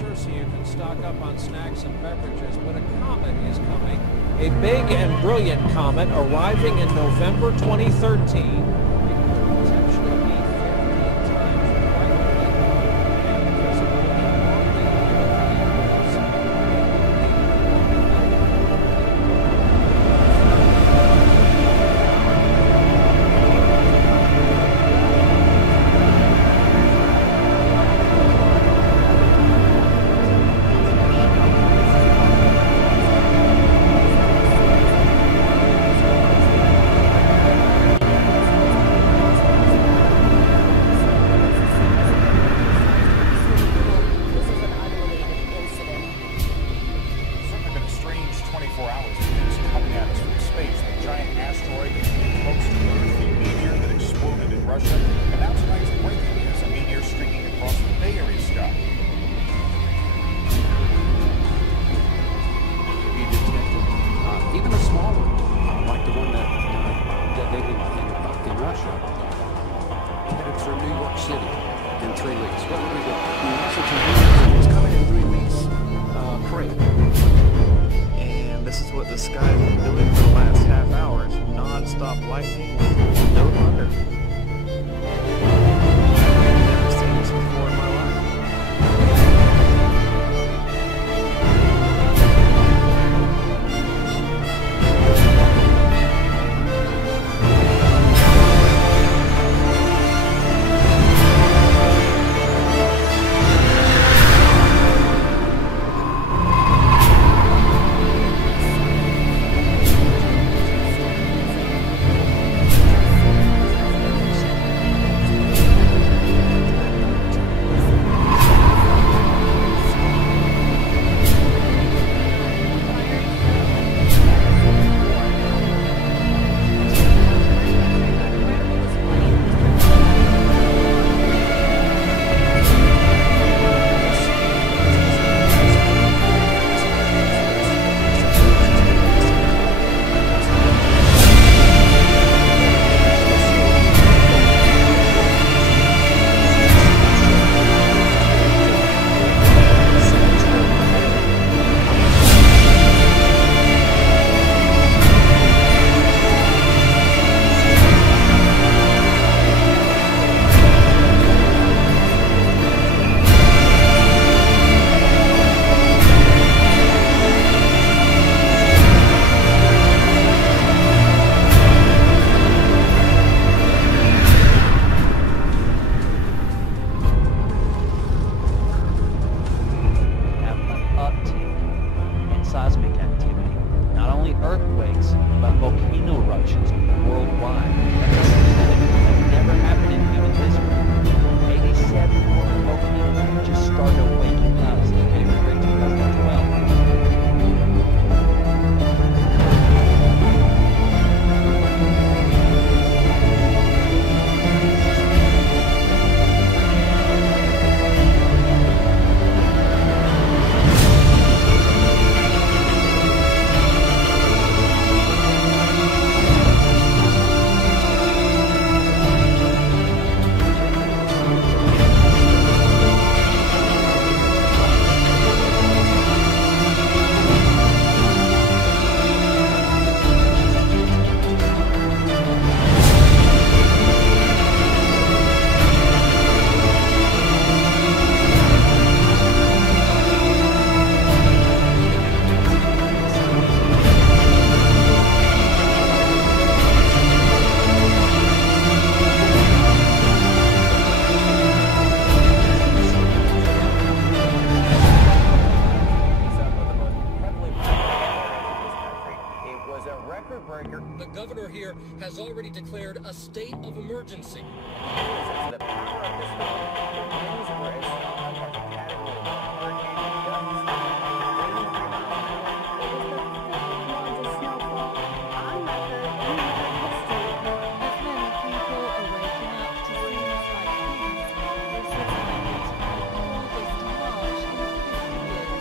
closer so you can stock up on snacks and beverages, but a comet is coming. A big and brilliant comet arriving in November 2013. Headed for New York City in 3 weeks. What would we do? It's coming in 3 weeks. Great. And this is what the sky's been doing for the last half hour. It's non-stop lightning with no thunder. Never seen this before in my life. Seismic activity, not only earthquakes, but volcano eruptions worldwide. That never happened in human history. 87 more volcanoes just started waking up in February 2012. The governor here has already declared a state of emergency. The power of this storm, the winds were as strong as a category 1 hurricane gusts. Rain predominant. It was the largest snowfall on record in modern history, as many people are waking up to scenes like these. This is likely to be the coldest March in 50 years.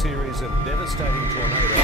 series of devastating tornadoes.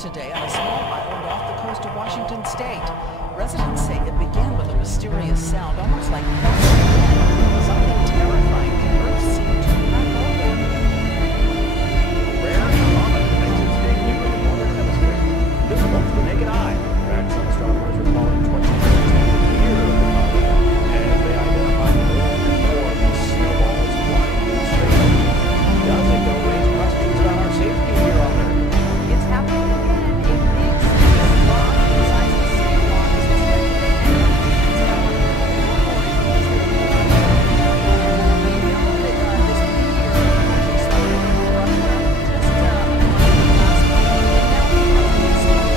Today on a small island off the coast of Washington state. Residents say it began with a mysterious sound, almost like something terrifying. The earth seemed to crack open. Rare comet makes its debut in the northern hemisphere, visible to the naked eye. In fact, some astronomers are calling 2016 the year of the comet, as they identify more and more of these snowballs flying through space. Does it go raise questions about our safety here on Earth? It's happening again. A big bomb the size of a city block is expected to hit. It's got one of the We know that this meteor exploded in Russia just a month last week, and now we know these things after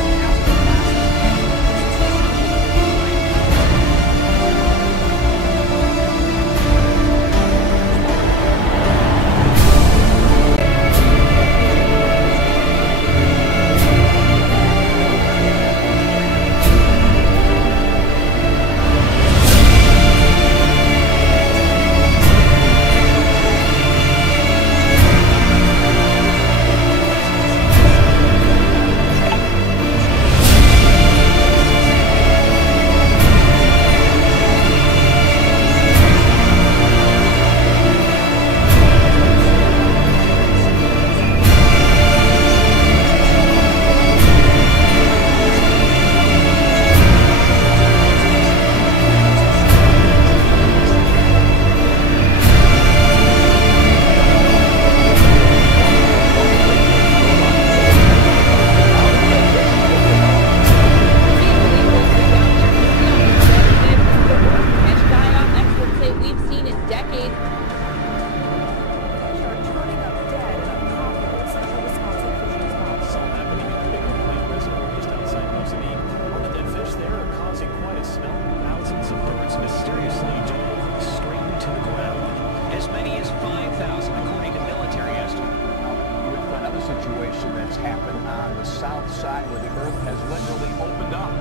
that's happened on the south side where the earth has literally opened up.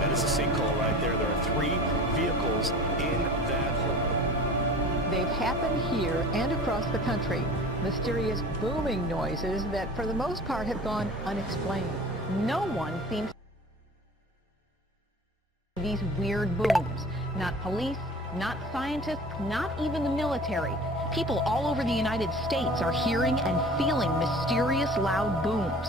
That is a sinkhole right there. There are 3 vehicles in that hole. They've happened here and across the country. Mysterious booming noises that for the most part have gone unexplained. No one seems to these weird booms. Not police, not scientists, not even the military. People all over the United States are hearing and feeling mysterious loud booms.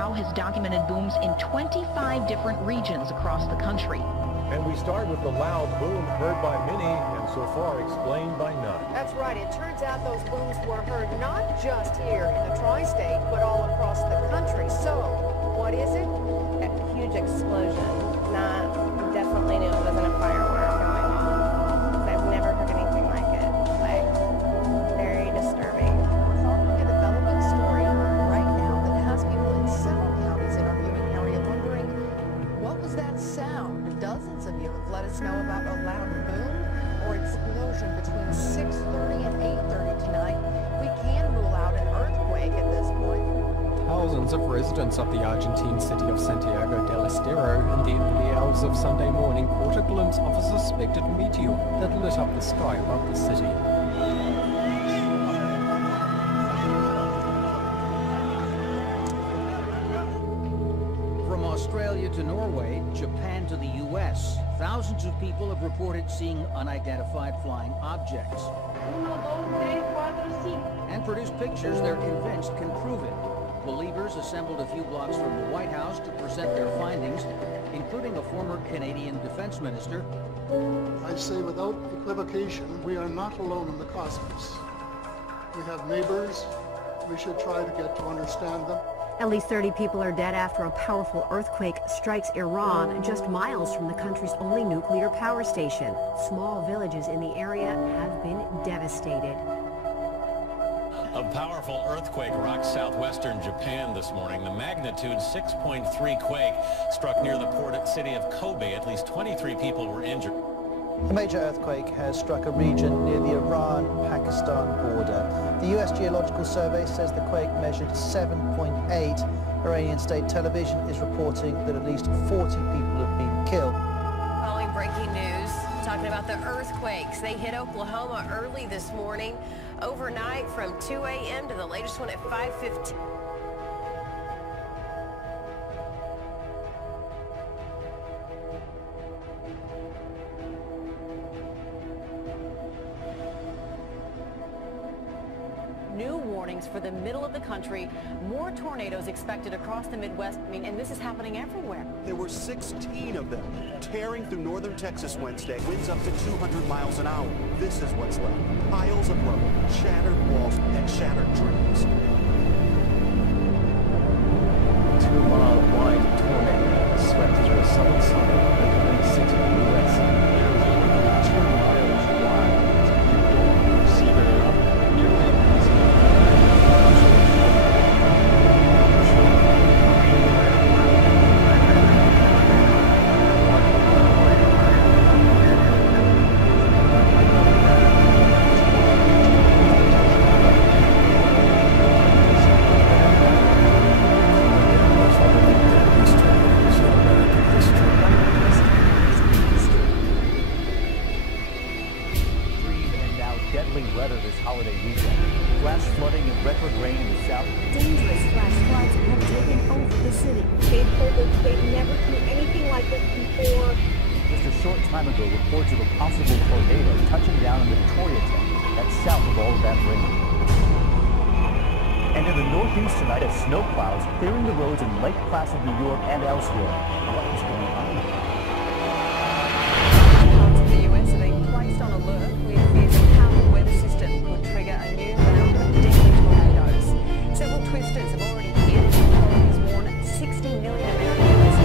Howe has documented booms in 25 different regions across the country. And we start with the loud boom heard by many and so far explained by none. That's right. It turns out those booms were heard not just here in the tri-state, but all across the country. So, what is it? A huge explosion. Definitely knew it wasn't a firework going on. I've never heard anything like it. Like, very disturbing. We're following a developing story right now that has people in several counties in our viewing area wondering, what was that sound? Dozens of you have let us know about a loud boom or explosion between 6:30 and 8:30 tonight. We can rule out an earthquake at this point. Thousands of residents of the Argentine city of Santiago del Estero in the early hours of Sunday morning caught a glimpse of a suspected meteor that lit up the sky above the city. From Australia to Norway, Japan to the U.S., thousands of people have reported seeing unidentified flying objects. And produced pictures they're convinced can prove it. Believers assembled a few blocks from the White House to present their findings, including a former Canadian defense minister. I say without equivocation, we are not alone in the cosmos. We have neighbors. We should try to get to understand them. At least 30 people are dead after a powerful earthquake strikes Iran, just miles from the country's only nuclear power station. Small villages in the area have been devastated. A powerful earthquake rocked southwestern Japan this morning. The magnitude 6.3 quake struck near the port city of Kobe. At least 23 people were injured. A major earthquake has struck a region near the Iran-Pakistan border. The U.S. Geological Survey says the quake measured 7.8. Iranian state television is reporting that at least 40 people have been killed. Following breaking news, talking about the earthquakes. They hit Oklahoma early this morning, overnight from 2 a.m. to the latest one at 5:15. New warnings for the middle of the country. More tornadoes expected across the Midwest. And this is happening everywhere. There were 16 of them tearing through northern Texas Wednesday. Winds up to 200 miles an hour. This is what's left. Piles of rubble, shattered walls, and shattered trees. 2-mile-wide tornado swept through a southern suburb of Oklahoma City, U.S. Nearly 2 miles wide. You see very often. Nearly weather this holiday weekend. Flash flooding and record rain in the south. Dangerous flash floods have taken over the city. They've told us they've never seen anything like this before. Just a short time ago, reports of a possible tornado touching down in the Victoria Town. That's south of all of that rain. And in the northeast tonight, as snow clouds clearing the roads in Lake Placid, New York, and elsewhere. What is going on? Parts of the U.S. are being placed on alert with fears a powerful weather system could trigger a new round of deadly tornadoes. Several twisters have already hit. Authorities warn 60 million Americans.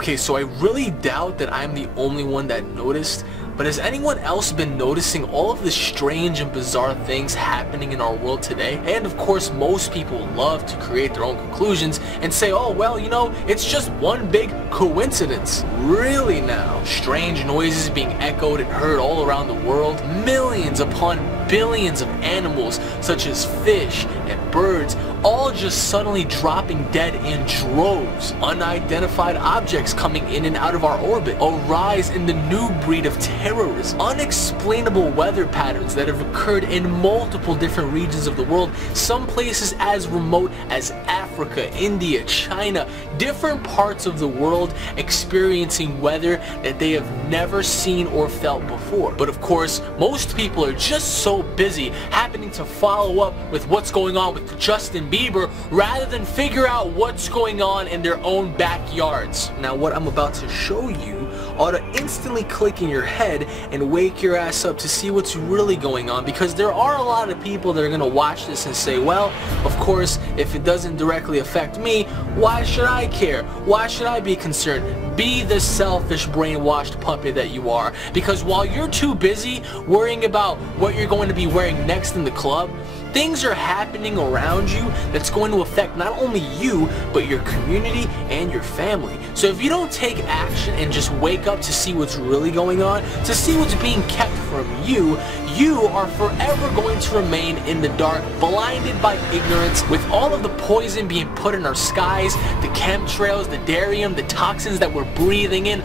Okay, so I really doubt that I'm the only one that noticed, but has anyone else been noticing all of the strange and bizarre things happening in our world today? And of course, most people love to create their own conclusions and say, oh well, you know, it's just one big coincidence. Really now? Strange noises being echoed and heard all around the world, millions upon billions of animals such as fish and birds all just suddenly dropping dead in droves, unidentified objects coming in and out of our orbit, a rise in the new breed of terrorism, unexplainable weather patterns that have occurred in multiple different regions of the world, some places as remote as Africa, India, China, different parts of the world experiencing weather that they have never seen or felt before. But of course, most people are just so busy happening to follow up with what's going on with Justin Bieber rather than figure out what's going on in their own backyards. Now what I'm about to show you ought to instantly click in your head and wake your ass up to see what's really going on, because there are a lot of people that are going to watch this and say, well, of course, if it doesn't directly affect me, why should I care? Why should I be concerned? Be the selfish, brainwashed puppet that you are, because while you're too busy worrying about what you're going to be wearing next in the club, things are happening around you that's going to affect not only you, but your community and your family. So if you don't take action and just wake up to see what's really going on, to see what's being kept from you, you are forever going to remain in the dark, blinded by ignorance, with all of the poison being put in our skies, the chemtrails, the barium, the toxins that we're breathing in.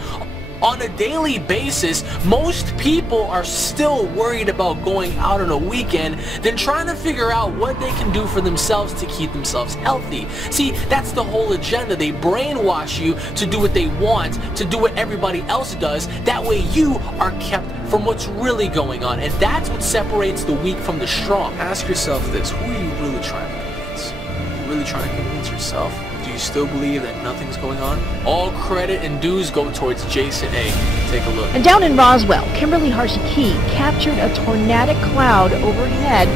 On a daily basis, most people are still worried about going out on a weekend than trying to figure out what they can do for themselves to keep themselves healthy. See, that's the whole agenda. They brainwash you to do what they want, to do what everybody else does. That way you are kept from what's really going on. And that's what separates the weak from the strong. Ask yourself this: who are you really trying to convince? Are you really trying to convince yourself? Do you still believe that nothing's going on? All credit and dues go towards Jason A. Take a look. And down in Roswell, Kimberly Harsey-Key captured a tornadic cloud overhead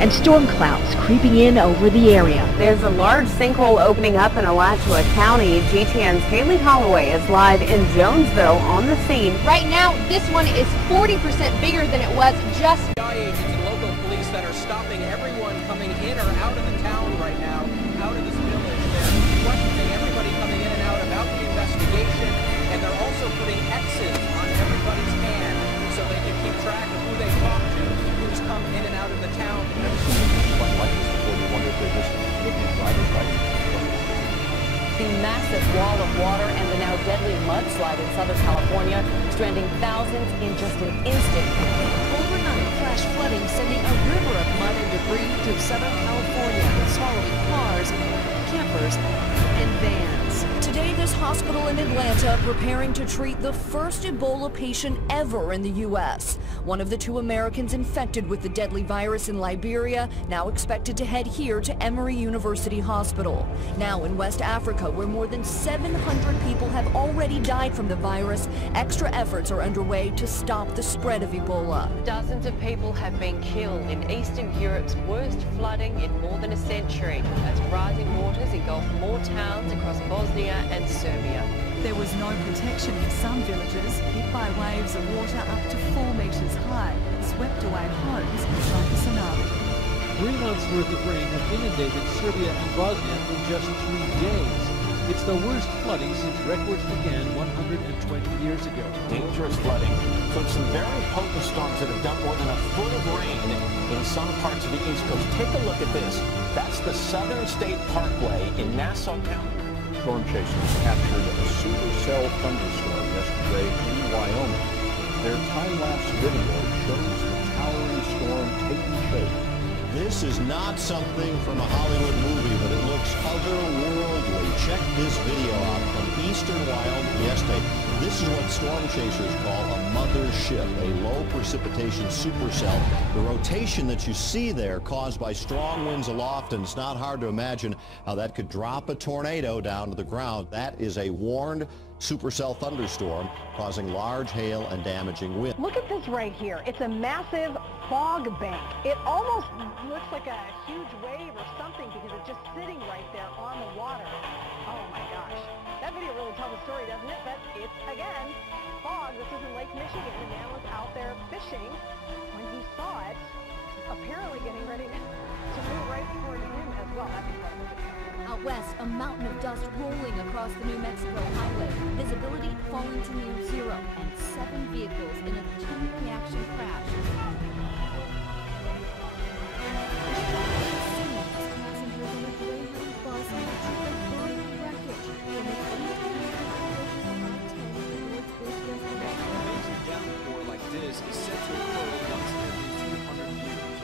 and storm clouds creeping in over the area. There's a large sinkhole opening up in Alachua County. GTN's Haley Holloway is live in Jonesville on the scene. Right now, this one is 40% bigger than it was just. Agents and local police that are stopping everyone coming in or out of the town right now, out of this village. They're questioning everybody coming in and out about the investigation, and they're also putting X's on everybody's hand so they can keep track of who they talk to, who's come in and out of the town. The massive wall of water and the now deadly mudslide in Southern California, stranding thousands in just an instant. Overnight flash flooding sending a river of mud and debris through Southern California, swallowing cars, campers, and vans. Today, this hospital in Atlanta preparing to treat the first Ebola patient ever in the U.S. One of the 2 Americans infected with the deadly virus in Liberia, now expected to head here to Emory University Hospital. Now in West Africa, where more than 700 people have already died from the virus, extra efforts are underway to stop the spread of Ebola. Dozens of people have been killed in Eastern Europe's worst flooding in more than a century, as rising waters engulf more towns across Bosnia and Serbia. There was no protection in some villages, hit by waves of water up to 4 meters high, swept away homes like a tsunami. 3 months worth of rain have inundated Serbia and Bosnia in just 3 days. It's the worst flooding since records began 120 years ago. Dangerous flooding from some very potent storms that have dumped more than a foot of rain in some parts of the East Coast. Take a look at this. That's the Southern State Parkway in Nassau County. Storm chasers captured a supercell thunderstorm yesterday in Wyoming. Their time-lapse video shows the towering storm taking shape. This is not something from a Hollywood movie, but it looks otherworldly. Check this video out from eastern Wyoming yesterday. This is what storm chasers call a mothership, a low precipitation supercell. The rotation that you see there caused by strong winds aloft, and it's not hard to imagine how that could drop a tornado down to the ground. That is a warned supercell thunderstorm, causing large hail and damaging wind. Look at this right here. It's a massive fog bank. It almost looks like a huge wave or something because it's just sitting right there on the water. Oh my gosh. That video really tells the story, doesn't it? But it's, again, fog. This is in Lake Michigan. The man was out there fishing when he saw it, apparently getting ready to move right toward him as well. That's incredible. Out west, a mountain of dust rolling across the New Mexico highway. Visibility falling to near zero, and 7 vehicles in a chain reaction crash. Passengers on a Greyhound bus took a burning wreckage from a Major downpour like this is set to occur once every 200 years.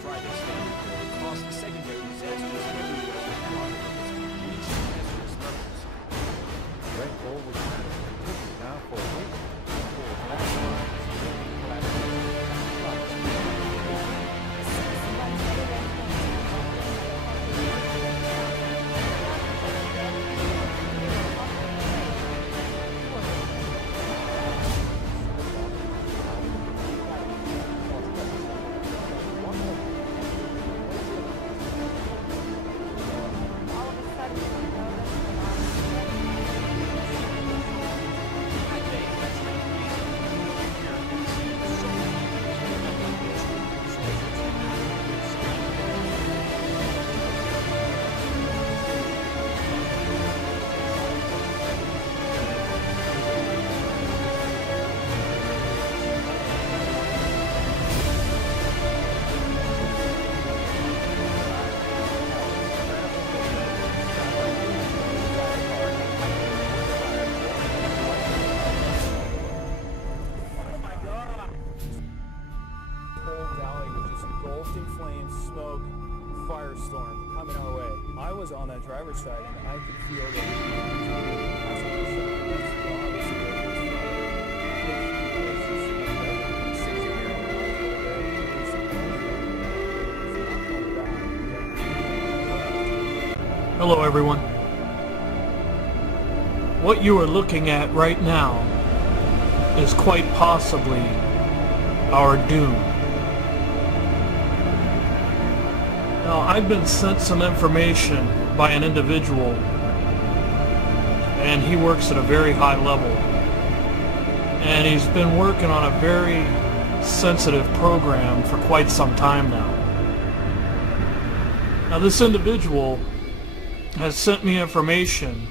Friday, downpour caused secondary disasters everywhere with water levels reaching hazardous levels. Rainfall was continued now for a week. Firestorm coming our way. I was on that driver's side and I could feel that Hello everyone. What you are looking at right now is quite possibly our doom. Now, I've been sent some information by an individual, and he works at a very high level, and he's been working on a very sensitive program for quite some time now. Now, this individual has sent me information,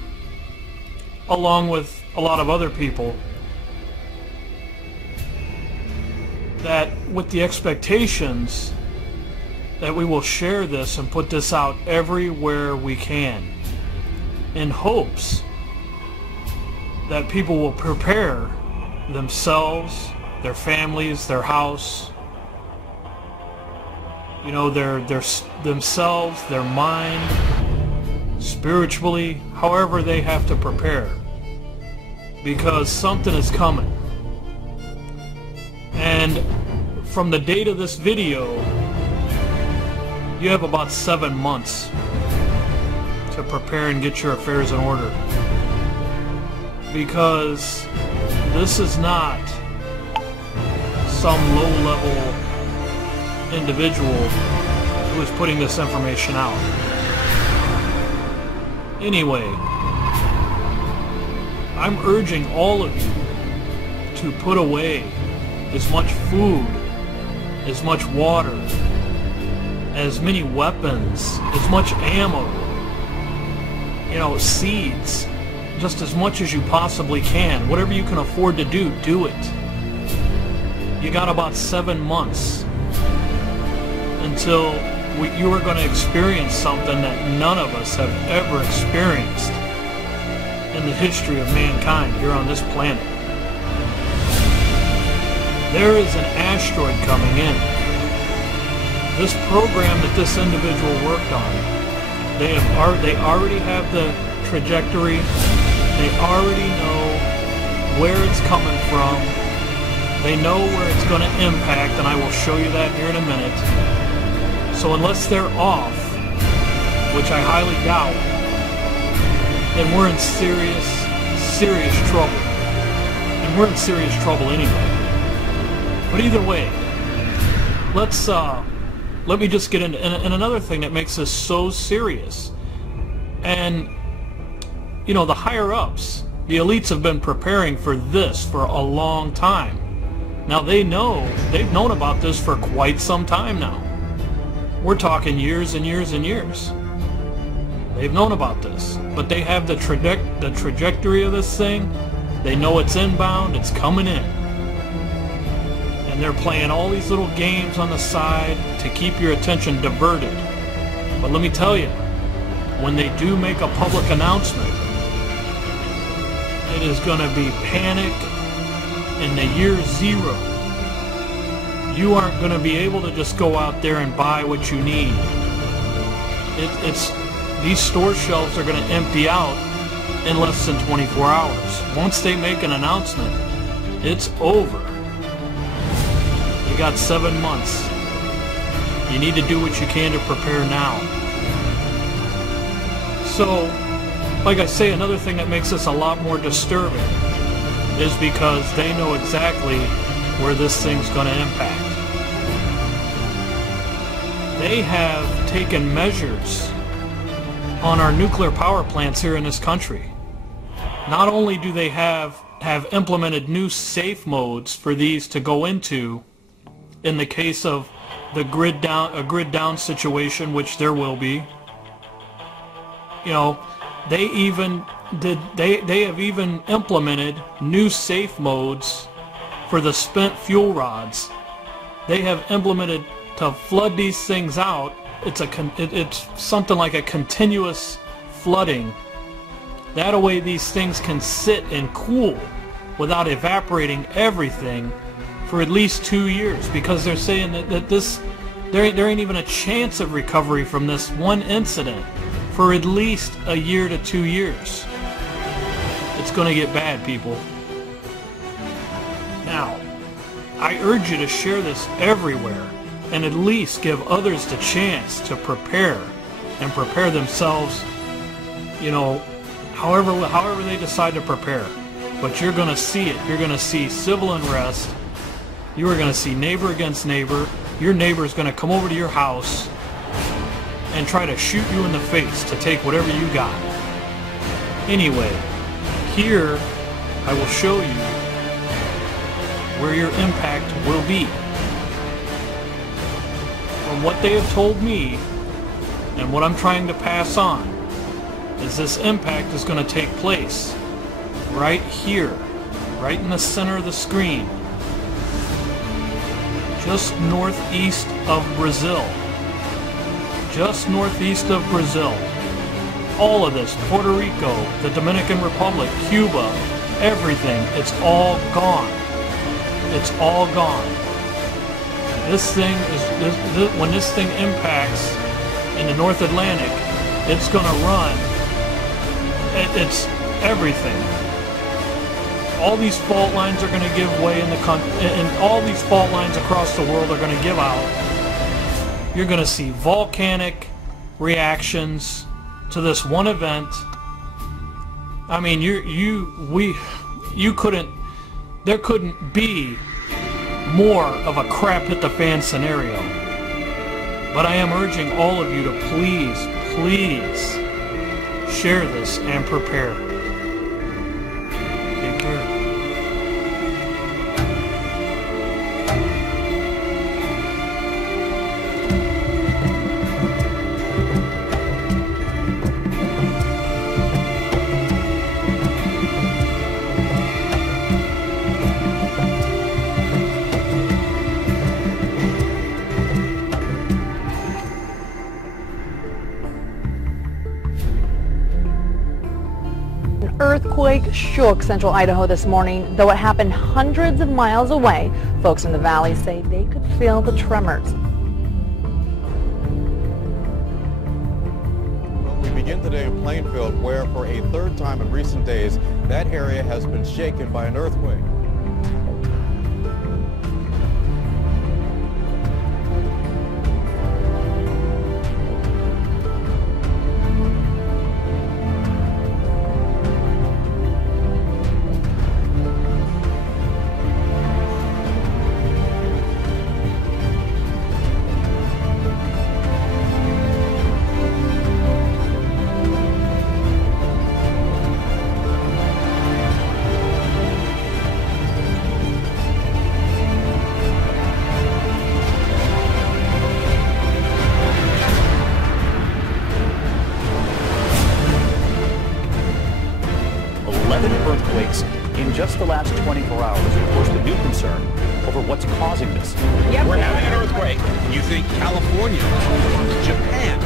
along with a lot of other people, that with the expectations that we will share this and put this out everywhere we can, in hopes that people will prepare themselves, their families, their house, you know, their themselves, their mind, spiritually, however they have to prepare, because something is coming. And from the date of this video, you have about 7 months to prepare and get your affairs in order, because this is not some low-level individual who is putting this information out. Anyway, I'm urging all of you to put away as much food, as much water, as many weapons, as much ammo, you know, seeds, just as much as you possibly can. Whatever you can afford to do, do it. You got about 7 months until you are going to experience something that none of us have ever experienced in the history of mankind here on this planet. There is an asteroid coming in. This program that this individual worked on, they already have the trajectory. They already know where it's coming from. They know where it's going to impact, and I will show you that here in a minute. So unless they're off, which I highly doubt, then we're in serious, serious trouble. And we're in serious trouble anyway. But either way, let me just get into and another thing that makes this so serious. And, you know, the higher-ups, the elites have been preparing for this for a long time. Now they've known about this for quite some time now. We're talking years and years and years. They've known about this, but they have the trajectory of this thing. They know it's inbound, it's coming in. And they're playing all these little games on the side to keep your attention diverted. But let me tell you, when they do make a public announcement, it is going to be panic in the year zero. You aren't going to be able to just go out there and buy what you need. These store shelves are going to empty out in less than 24 hours. Once they make an announcement, it's over. You got 7 months. You need to do what you can to prepare now. So, like I say, another thing that makes this a lot more disturbing is because they know exactly where this thing's going to impact. They have taken measures on our nuclear power plants here in this country. Not only do they have implemented new safe modes for these to go into in the case of a grid down situation, which there will be. You know, they have even implemented new safe modes for the spent fuel rods. They have implemented to flood these things out. It's something like a continuous flooding. That way these things can sit and cool without evaporating everything for at least 2 years, because they're saying that there ain't even a chance of recovery from this one incident for at least a year to 2 years. It's going to get bad, people. Now, I urge you to share this everywhere and at least give others the chance to prepare and prepare themselves, you know, however they decide to prepare. But you're going to see it. You're going to see civil unrest. You are going to see neighbor against neighbor. Your neighbor is going to come over to your house and try to shoot you in the face to take whatever you got. Anyway, here I will show you where your impact will be. From what they have told me and what I'm trying to pass on is this impact is going to take place right here, right in the center of the screen, just northeast of Brazil. Just northeast of Brazil. All of this, Puerto Rico, the Dominican Republic, Cuba, everything, it's all gone. It's all gone. This thing is, when this thing impacts in the North Atlantic, it's going to run. It's everything. All these fault lines are going to give way in the country, and all these fault lines across the world are going to give out. You're going to see volcanic reactions to this one event. I mean, there couldn't be more of a crap hit the fan scenario. But I am urging all of you to please share this and prepare. Take care. Earthquake shook central Idaho this morning. Though it happened hundreds of miles away, folks in the valley say they could feel the tremors. Well, we begin today in Plainfield, where for a third time in recent days, that area has been shaken by an earthquake. right, you think California, Japan,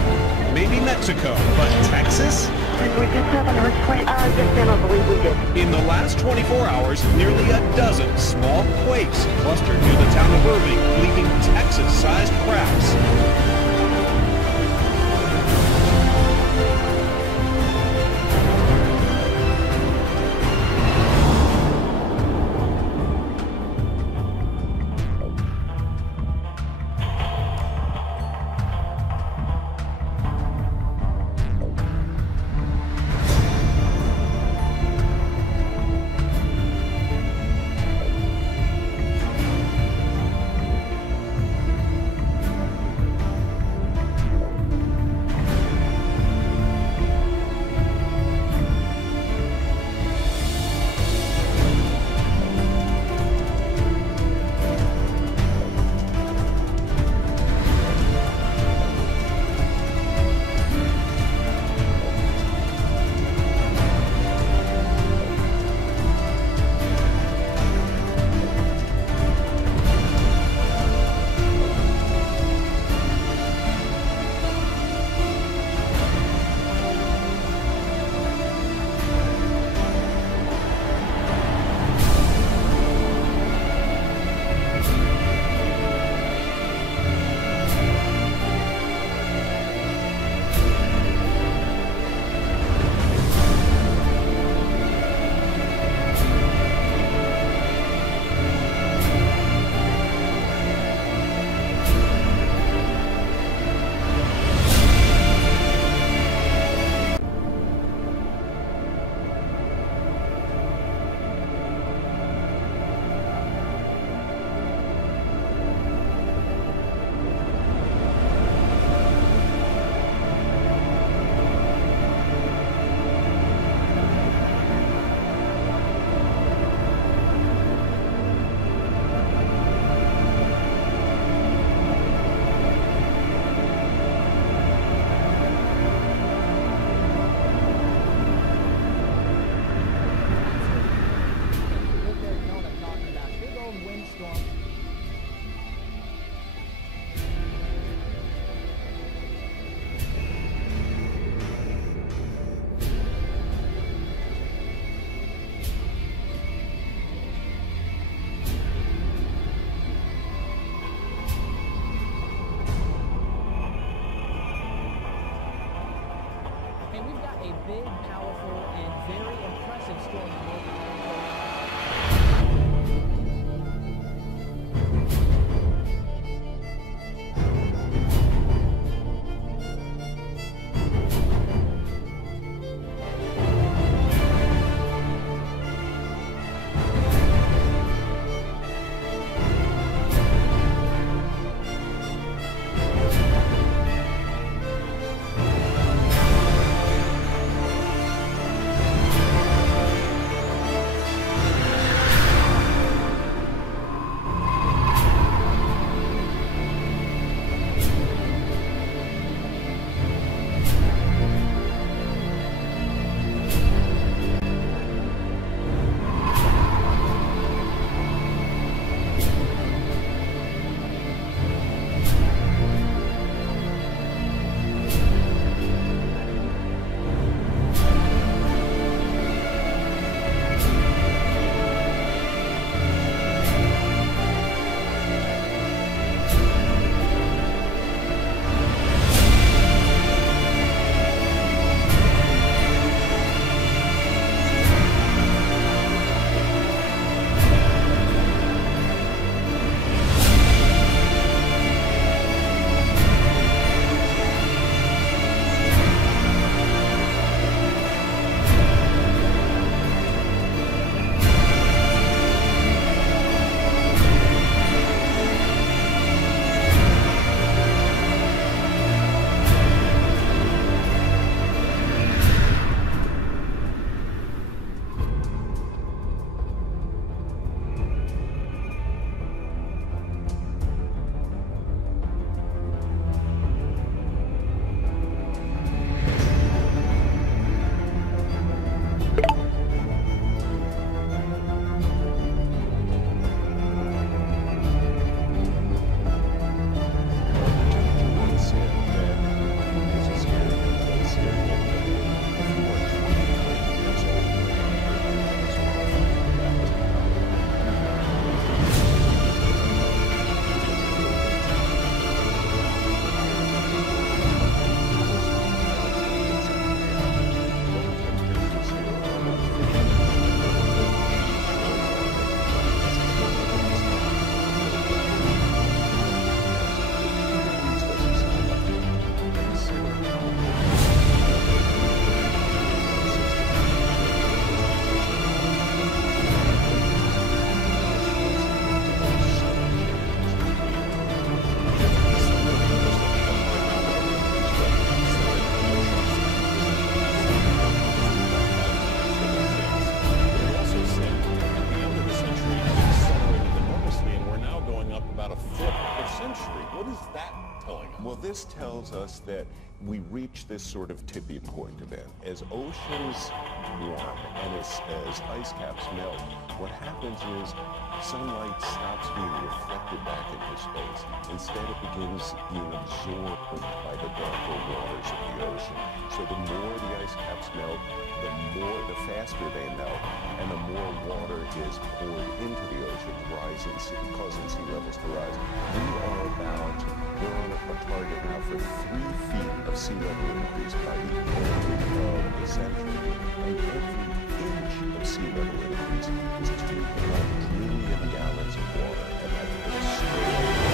maybe Mexico, but Texas? Did we just have an earthquake? Yes, ma'am, I believe we did. In the last 24 hours, nearly a dozen small quakes clustered near the town of Irving, leaving Texas-sized cracks. a big, powerful, and very impressive storm. history. What is that telling us? Well, this tells us that we reach this sort of tipping point event. As oceans warm and as ice caps melt, what happens is sunlight stops being reflected back into space. Instead, it begins being absorbed by the darker waters of the ocean. So the more the ice caps melt, the faster they melt, and the more water is poured into the ocean, causing sea levels to rise. We're on a target now for 3 feet of sea level increase by the end of the century, and every inch of sea level increase is 2.1 trillion gallons of water, and that puts